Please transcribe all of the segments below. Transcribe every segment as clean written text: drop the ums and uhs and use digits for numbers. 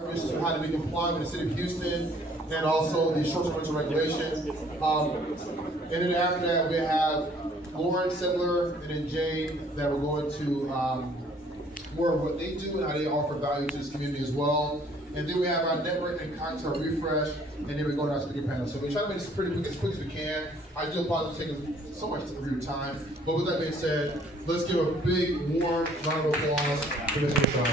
To how to be compliant with the city of Houston and also the short-term rental regulation. And then after that, we have Lauren Sidler and then Jane that will go into more of what they do and how they offer value to this community as well. And then we have our network and cocktail refresh, and then we go to our speaker panel. So we try to make this pretty quick as we can. I do apologize for taking so much of your time. But with that being said, let's give a big, warm round of applause to Mr. Shaw.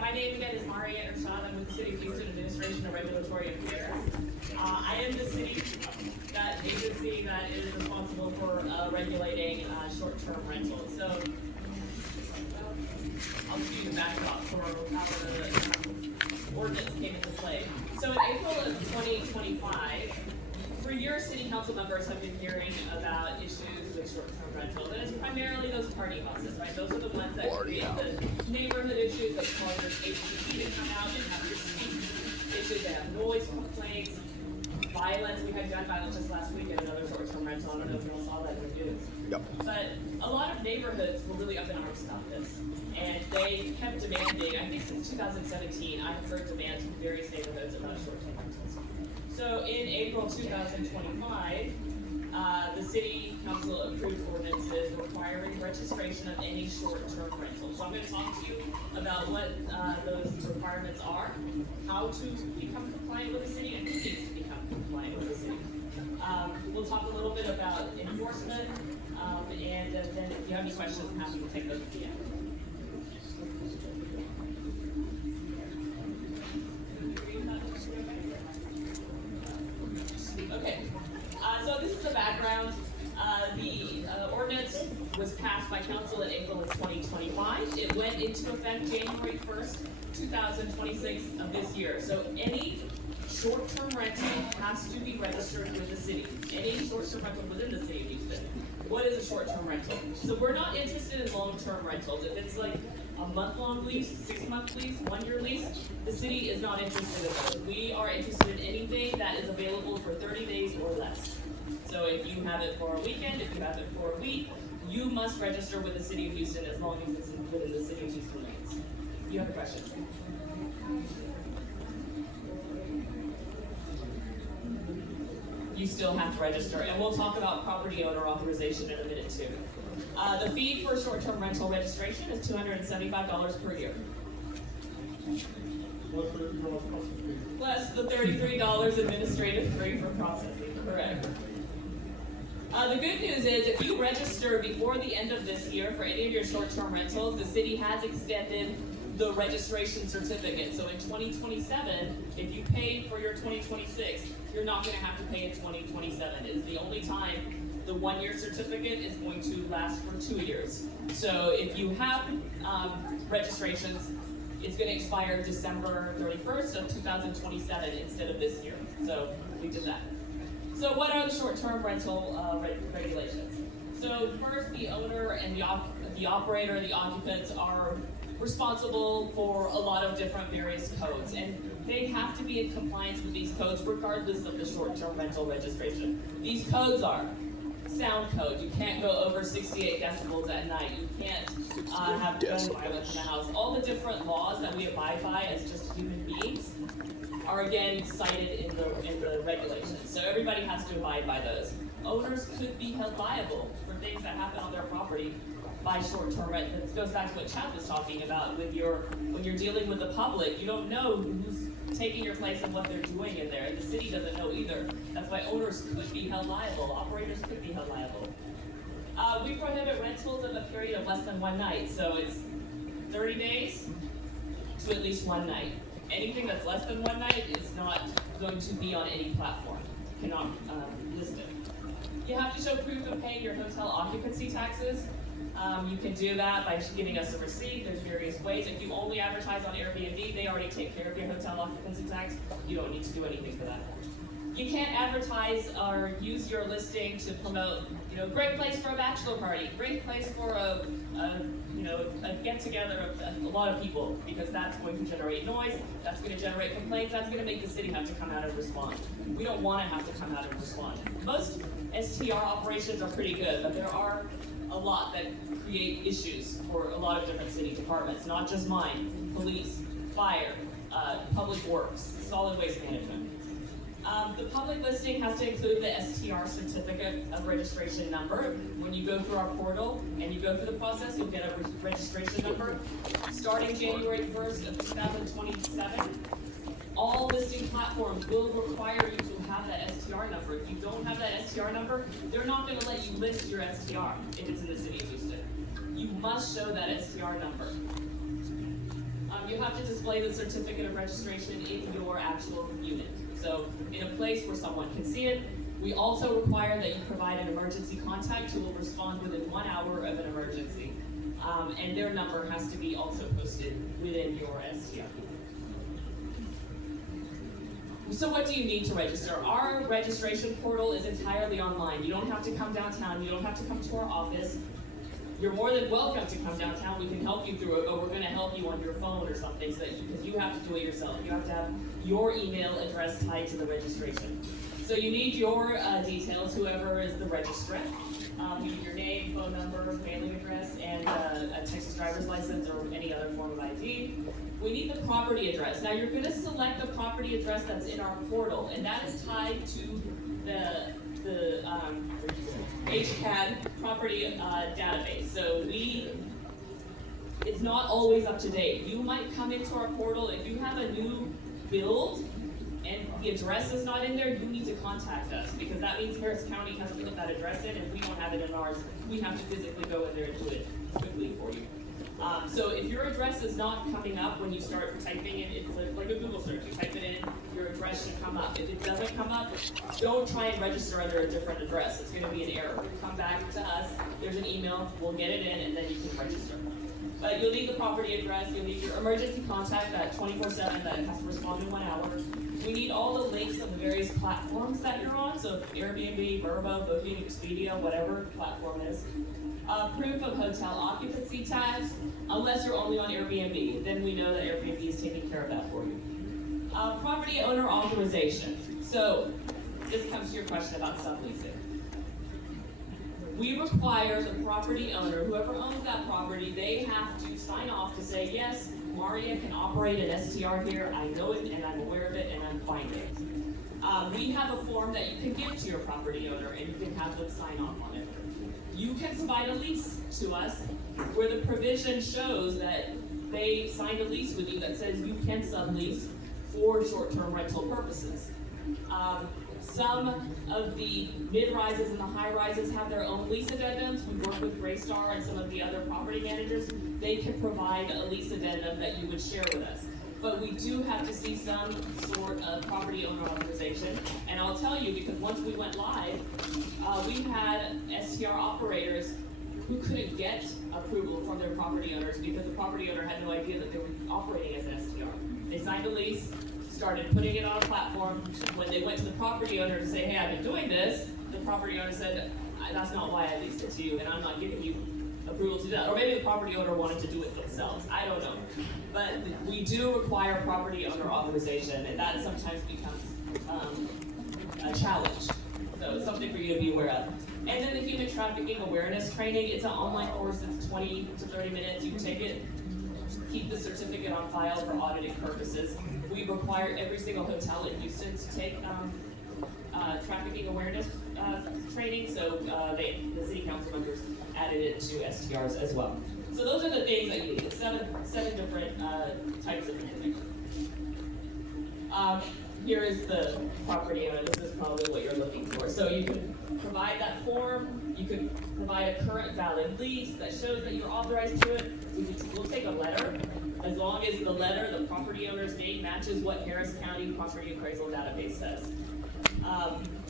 My name again is Marsh. I'm with the City of Houston Administration of Regulatory Affairs. I am the city agency that is responsible for regulating short-term rentals. So I'll give you the backdrop for how the ordinance came into play. So in April of 2025, for years, city council members have been hearing about issues with short-term rentals, and it's primarily those party houses, right? Those are the ones that create the neighborhood issues that cause your HPP to come out and have your speed issues. They have noise complaints, violence. We had gun violence just last week at another short-term rental. I don't know if you all saw that in the news. Yep. But a lot of neighborhoods were really up in arms about this, and they kept demanding. I think since 2017, I've heard demands from various neighborhoods about short-term rentals. So in April 2025, the city council approved ordinances requiring registration of any short-term rental. So I'm going to talk to you about what those requirements are, how to become compliant with the city, and who needs to become compliant with the city. We'll talk a little bit about enforcement, and then if you have any questions, I'm happy to take those at the end. Okay, so this is the background. The ordinance was passed by council in April of 2025. It went into effect January 1st, 2026 of this year. So any short-term rental has to be registered with the city. Any short-term rental within the city of Houston. What is a short-term rental? So we're not interested in long-term rentals. If it's like a month-long lease, 6-month lease, 1-year lease, the city is not interested in those. We are interested in anything that is available for 30 days or less. So if you have it for a weekend, if you have it for a week, you must register with the city of Houston as long as it's within the city of Houston limits. You have a question? You still have to register, and we'll talk about property owner authorization in a minute too. The fee for short-term rental registration is $275 per year. Plus the $33 administrative fee for processing, correct. The good news is if you register before the end of this year for any of your short-term rentals, the city has extended the registration certificate. So in 2027, if you pay for your 2026, you're not going to have to pay in 2027. It's the only time the 1-year certificate is going to last for 2 years. So if you have registrations, it's going to expire December 31st of 2027 instead of this year. So we did that. So what are the short-term rental regulations? So first, the owner and the operator, the occupants are responsible for a lot of different various codes, and they have to be in compliance with these codes regardless of the short-term rental registration. These codes are sound code. You can't go over 68 decibels at night. You can't have gun violence in the house. All the different laws that we abide by as just human beings are again cited in the regulations. So everybody has to abide by those. Owners could be held liable for things that happen on their property by short-term rent. This goes back to what Chad was talking about when you're dealing with the public. You don't know who's taking your place and what they're doing in there. And the city doesn't know either. That's why owners could be held liable. Operators could be held liable. We prohibit rentals of a period of less than 1 night. So it's 30 days to at least 1 night. Anything that's less than 1 night is not going to be on any platform. You cannot list it. You have to show proof of paying your hotel occupancy taxes. You can do that by giving us a receipt. There's various ways. If you only advertise on Airbnb, they already take care of your hotel occupancy tax. You don't need to do anything for that. You can't advertise or use your listing to promote, great place for a bachelor party, great place for a get together of a lot of people, because that's going to generate noise, that's going to generate complaints, that's going to make the city have to come out and respond. We don't want to have to come out and respond. Most STR operations are pretty good, but there are a lot that create issues for a lot of different city departments, not just mine, police, fire, public works, solid waste management. The public listing has to include the STR certificate of registration number. When you go through our portal and you go through the process, you'll get a registration number. Starting January 1st of 2027, all listing platforms will require you to have that STR number. If you don't have that STR number, they're not going to let you list your STR if it's in the city of Houston. You must show that STR number. You have to display the certificate of registration in your actual unit. So in a place where someone can see it. We also require that you provide an emergency contact who will respond within 1 hour of an emergency. And their number has to be also posted within your STR. So what do you need to register? Our registration portal is entirely online. You don't have to come downtown. You don't have to come to our office. You're more than welcome to come downtown. We can help you through it, but we're going to help you on your phone or something, because you have to do it yourself. You have to have your email address tied to the registration. So you need your details, whoever is the registrant. You need your name, phone number, mailing address, and a Texas driver's license or any other form of ID. We need the property address. Now you're going to select the property address that's in our portal, and that is tied to the HCAD property database. So it's not always up to date. You might come into our portal, if you have a new build and the address is not in there, you need to contact us, because that means Harris County has to put that address in, and we don't have it in ours. We have to physically go in there and do it quickly for you. So if your address is not coming up when you start typing it, it's like a Google search. You type it in, your address should come up. If it doesn't come up, don't try and register under a different address. It's going to be an error. Come back to us. There's an email. We'll get it in, and then you can register. But you'll need the property address. You'll need your emergency contact at 24/7 that has to respond in 1 hour. We need all the links of the various platforms that you're on. So Airbnb, Verbo, Booking, Expedia, whatever platform is. Proof of hotel occupancy tags, unless you're only on Airbnb. Then we know that Airbnb is taking care of that for you. Property owner authorization. So this comes to your question about subleasing. We require the property owner, whoever owns that property, they have to sign off to say, yes, Maria can operate an STR here, I know it and I'm aware of it and I'm fine with it. We have a form that you can give to your property owner and you can have them sign off on it. You can provide a lease to us where the provision shows that they signed a lease with you that says you can sublease for short-term rental purposes. Some of the mid-rises and the high-rises have their own lease addendums. We work with Greystar and some of the other property managers. They can provide a lease addendum that you would share with us. But we do have to see some sort of property owner authorization. And I'll tell you, because once we went live, we had STR operators who couldn't get approval from their property owners because the property owner had no idea that they were operating as an STR. They signed a lease, started putting it on a platform. When they went to the property owner to say, hey, I've been doing this, the property owner said, that's not why I leased it to you, and I'm not giving you approval to do that. Or maybe the property owner wanted to do it themselves. I don't know. But we do require property owner authorization, and that sometimes becomes a challenge. So it's something for you to be aware of. And then the human trafficking awareness training, it's an online course, it's 20 to 30 minutes. You can take it, keep the certificate on file for auditing purposes. We require every single hotel in Houston to take trafficking awareness training, so the city council members added it to STRs as well. So those are the things that you need. It's seven different types of training. Here is the property owner. This is probably what you're looking for. So you can provide that form. You can provide a current valid lease that shows that you're authorized to it. We'll take a letter, as long as the letter, the property owner's name, matches what Harris County Property Appraisal Database says.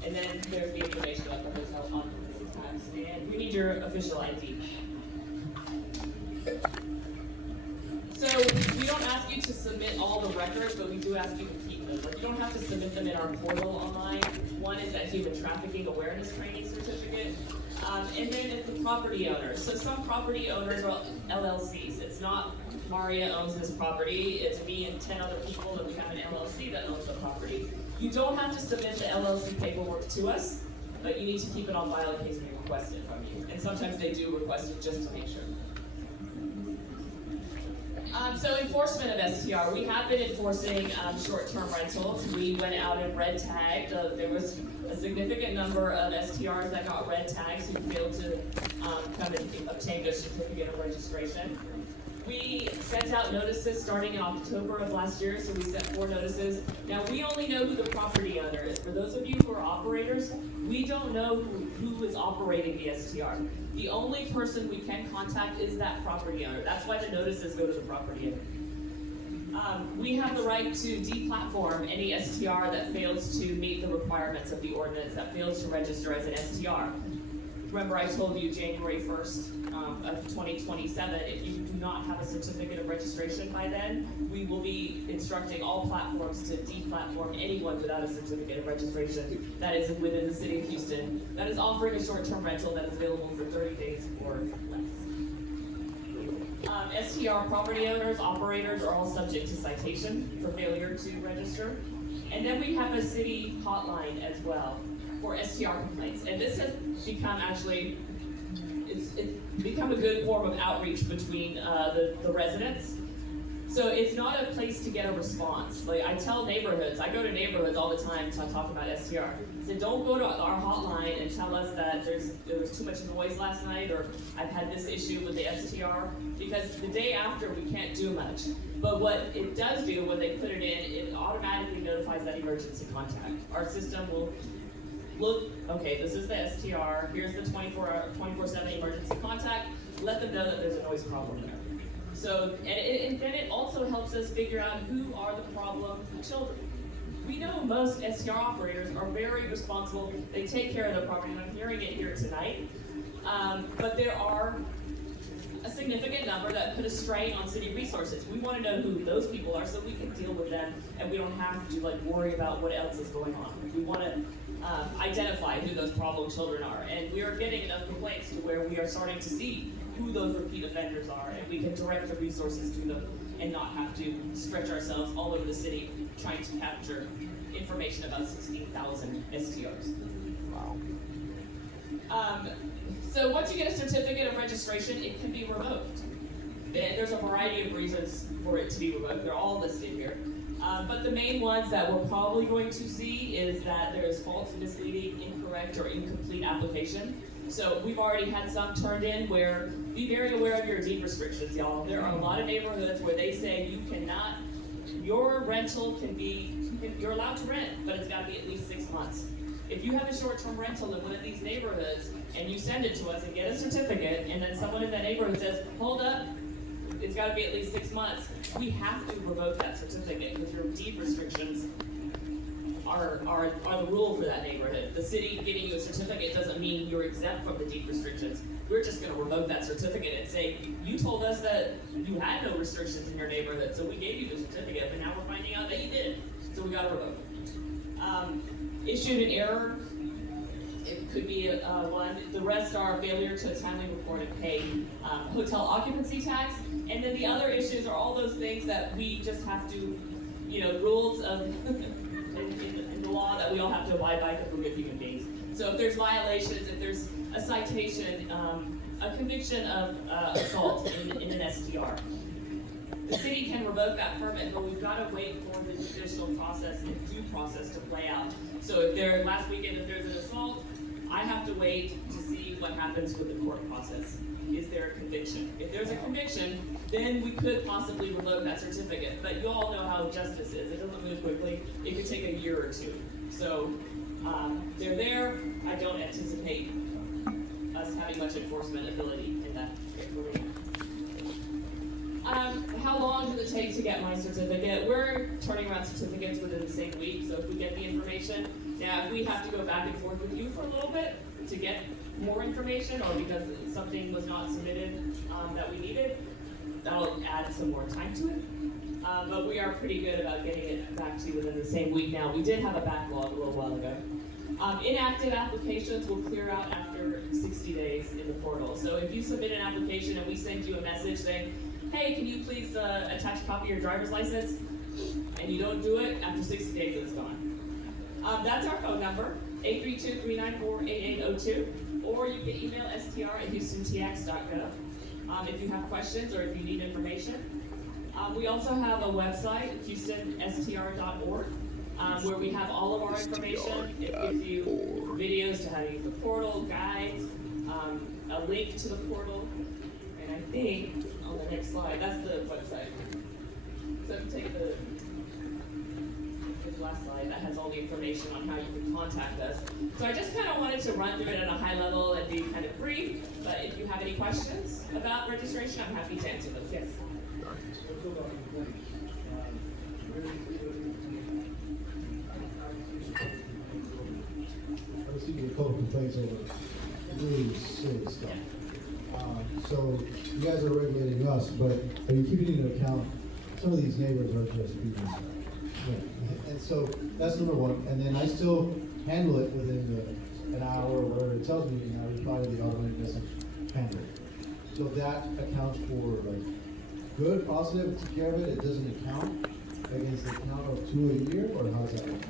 And then there's the information about the hotel occupancy tax, and we need your official ID. So we don't ask you to submit all the records, but we do ask you to keep them. Like, you don't have to submit them in our portal online. One is that human trafficking awareness training certificate. And then it's the property owners. So some property owners are LLCs. It's not Maria owns this property, it's me and 10 other people, and we have an LLC that owns the property. You don't have to submit the LLC paperwork to us, but you need to keep it on file in case we request it from you. And sometimes they do request it just to make sure. So enforcement of STR. We have been enforcing short-term rentals. We went out and red tagged. There was a significant number of STRs that got red tags who failed to come and obtain their certificate of registration. We sent out notices starting in October of last year, so we sent 4 notices. Now, we only know who the property owner is. For those of you who are operators, we don't know who is operating the STR. The only person we can contact is that property owner. That's why the notices go to the property owner. We have the right to deplatform any STR that fails to meet the requirements of the ordinance, that fails to register as an STR. Remember, I told you January 1st of 2027, if you do not have a certificate of registration by then, we will be instructing all platforms to deplatform anyone without a certificate of registration that is within the city of Houston, that is offering a short-term rental that is available for 30 days or less. STR property owners, operators are all subject to citation for failure to register. And then we have a city hotline as well for STR complaints. And this has become actually, it's become a good form of outreach between the residents. So it's not a place to get a response. Like, I tell neighborhoods, I go to neighborhoods all the time to talk about STR. I said, don't go to our hotline and tell us that there was too much noise last night, or I've had this issue with the STR, because the day after we can't do much. But what it does do when they put it in, it automatically notifies that emergency contact. Our system will look, okay, this is the STR, here's the 24/7 emergency contact, let them know that there's a noise problem there. So, and then it also helps us figure out who are the problem children. We know most STR operators are very responsible, they take care of their property, and I'm hearing it here tonight, but there are a significant number that put a strain on city resources. We want to know who those people are so we can deal with them and we don't have to worry about what else is going on. We want to identify who those problem children are, and we are getting enough complaints to where we are starting to see who those repeat offenders are, and we can direct the resources to them and not have to stretch ourselves all over the city trying to capture information about 16,000 STRs. Wow. So once you get a certificate of registration, it can be revoked. There's a variety of reasons for it to be revoked. They're all listed here. But the main ones that we're probably going to see is that there is false, misleading, incorrect, or incomplete application. So we've already had some turned in where, be very aware of your deed restrictions, y'all. There are a lot of neighborhoods where they say you cannot, your rental can be, you're allowed to rent, but it's got to be at least 6 months. If you have a short-term rental in one of these neighborhoods and you send it to us and get a certificate, and then someone in that neighborhood says, hold up, it's got to be at least 6 months, we have to revoke that certificate because your deed restrictions are the rule for that neighborhood. The city giving you a certificate doesn't mean you're exempt from the deed restrictions. We're just going to revoke that certificate and say, you told us that you had no restrictions in your neighborhood, so we gave you the certificate, but now we're finding out that you did, so we got to revoke it. Issued in error, it could be one. The rest are failure to timely report and pay hotel occupancy tax. And then the other issues are all those things that we just have to, rules of in the law that we all have to abide by because we're good human beings. So if there's violations, if there's a citation, a conviction of assault in an STR, the city can revoke that permit, but we've got to wait for the judicial process and due process to play out. So if last weekend, if there's an assault, I have to wait to see what happens with the court process. Is there a conviction? If there's a conviction, then we could possibly revoke that certificate. But you all know how justice is. It doesn't move quickly. It could take a year or two. So they're there. I don't anticipate us having much enforcement ability in that area. How long does it take to get my certificate? We're turning around certificates within the same week, so if we get the information, now if we have to go back and forth with you for a little bit to get more information, or because something was not submitted that we needed, that'll add some more time to it. But we are pretty good about getting it back to you within the same week now. We did have a backlog a little while ago. Inactive applications will clear out after 60 days in the portal. So if you submit an application and we send you a message saying, hey, can you please attach a copy of your driver's license? And you don't do it, after 60 days it's gone. That's our phone number, 832-394-8802. Or you can email str@houstontx.gov if you have questions or if you need information. We also have a website, houstonstr.org, where we have all of our information. It gives you videos to how to use the portal, guides, a link to the portal, and I think on the next slide, that's the website. So if you take this last slide, that has all the information on how you can contact us. So I just kind of wanted to run through it at a high level and be kind of brief, but if you have any questions about registration, I'm happy to answer them. Yes? I received a couple of complaints over really silly stuff. So you guys are regulating us, but are you keeping into account some of these neighbors are just people? Yeah. And so that's number one. And then I still handle it within an hour or whatever it tells me, and I reply to the automatic message, handle it. So that accounts for like good, positive, take care of it. It doesn't account against the count of 2 a year, or how does that work?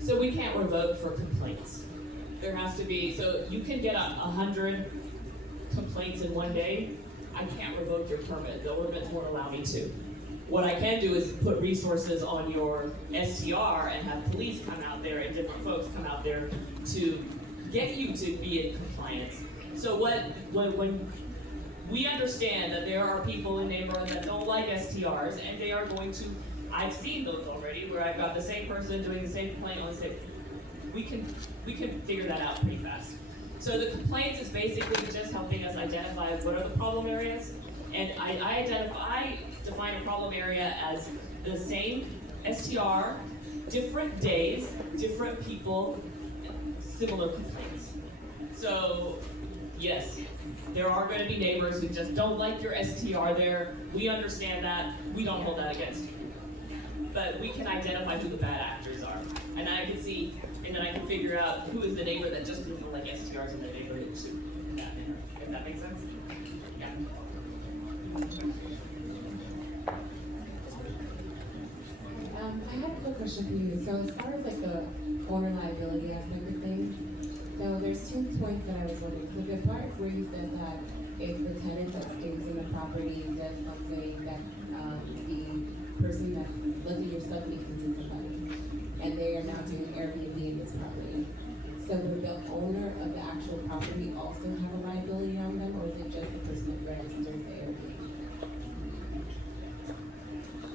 So we can't revoke for complaints. There has to be, so you can get 100 complaints in one day. I can't revoke your permit. The ordinance won't allow me to. What I can do is put resources on your STR and have police come out there and different folks come out there to get you to be in compliance. So when we understand that there are people in neighborhoods that don't like STRs, and they are going to, I've seen those already, where I've got the same person doing the same complaint on the same, we can figure that out pretty fast. So the complaints is basically just helping us identify what are the problem areas, and I define a problem area as the same STR, different days, different people, similar complaints. So yes, there are going to be neighbors who just don't like your STR there. We understand that. We don't hold that against you. But we can identify who the bad actors are. And I can see, and then I can figure out who is the neighbor that just doesn't like STRs in the neighborhood too. If that makes sense? Yeah. I have a quick question for you. So as far as like the owner liability aspect of things, so there's 2 points that I was wondering. So the part where you said that if the tenant that stays in the property does something that the person that lives in your subleases to somebody, and they are now doing Airbnb in this property, so would the owner of the actual property also have a liability on them, or is it just the person that registered the Airbnb?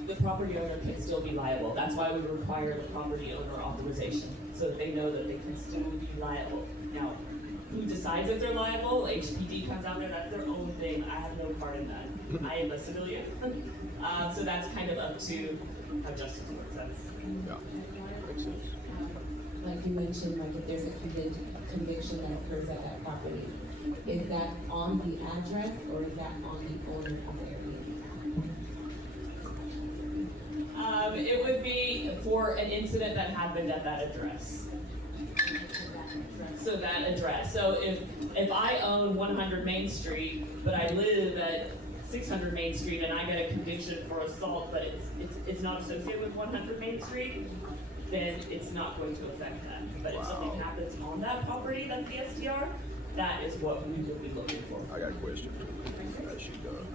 The property owner can still be liable. That's why we require the property owner authorization, so that they know that they can still be liable. Now, who decides if they're liable? HPD comes out there, that's their own thing. I have no part in that. I am a civilian. So that's kind of up to how justice works. Like you mentioned, like if there's a conviction that occurs at that property, is that on the address or is that on the owner of the Airbnb? It would be for an incident that happened at that address. So that address. So if I own 100 Main Street, but I live at 600 Main Street and I get a conviction for assault, but it's not associated with 100 Main Street, then it's not going to affect that. But if something happens on that property, that's the STR, that is what we will be looking for. I got a question. As she does.